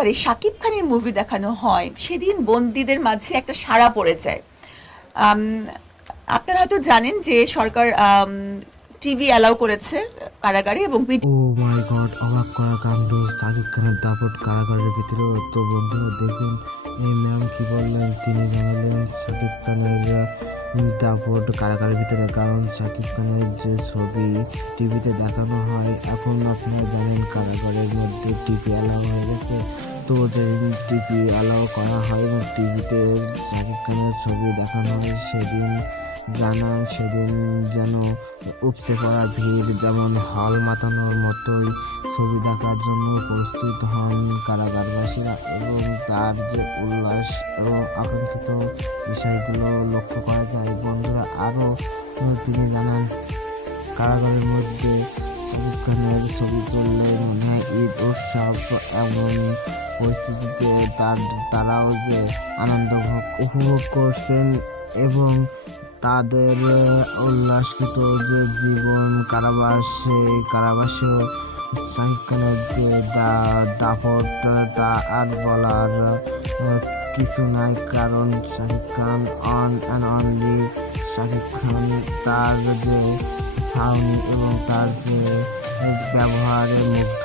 কারাগারে শাকিব খানের মুভি দেখানো হয় সেদিন বন্দীদের মাঝে একটা সাড়া পড়ে যায়। আম, আপনারা হয়তো জানেন যে সরকার টিভি অ্যালাউ করেছে কারাগারে এবং ও মাই গড, অবাক করা কাণ্ড! শাকিব খানের দাপট কারাগারের ভিতরেও! তো বন্ধুরা দেখুন, এই ম্যাম কি বললেন। তিনি জানালেন শাকিব খানের দাপট কারাগারের ভিতরে, কারণ শাকিব খানের যে ছবি টিভিতে দেখানো হয়, এখন আপনারা জানেন কারাগারের মধ্যে টিভি অ্যালাউ হয়ে গেছে। তো যেদিন টিভি অ্যালাউ করা হয় এবং টিভিতে শাকিব খানের ছবি দেখানো হয়, সেদিন যেন উপচে পড়া ভিড়, যেমন হল মাতানোর মতোই ছবি দেখার জন্য প্রস্তুত হন কারাগারবাসীরা, এবং তার যে উল্লাস এবং আকাঙ্ক্ষিত বিষয়গুলো লক্ষ্য করা যায়। বন্ধুরা আরও তিনি জানান, কারাগারের মধ্যে শাকিব খানের ছবি চললে মনে হয় ঈদ উৎসব, এমন পরিস্থিতিতে তারাও যে আনন্দ উপভোগ করছেন এবং তাদের উল্লাসকৃত যে জীবন কারাবাসেও শাকিব খানের যে দাপট, তা আর বলার কিছু নাই, কারণ Shakib Khan on and only Shakib Khan. তার যে ছাউনি এবং তার যে ব্যবহারে মুগ্ধ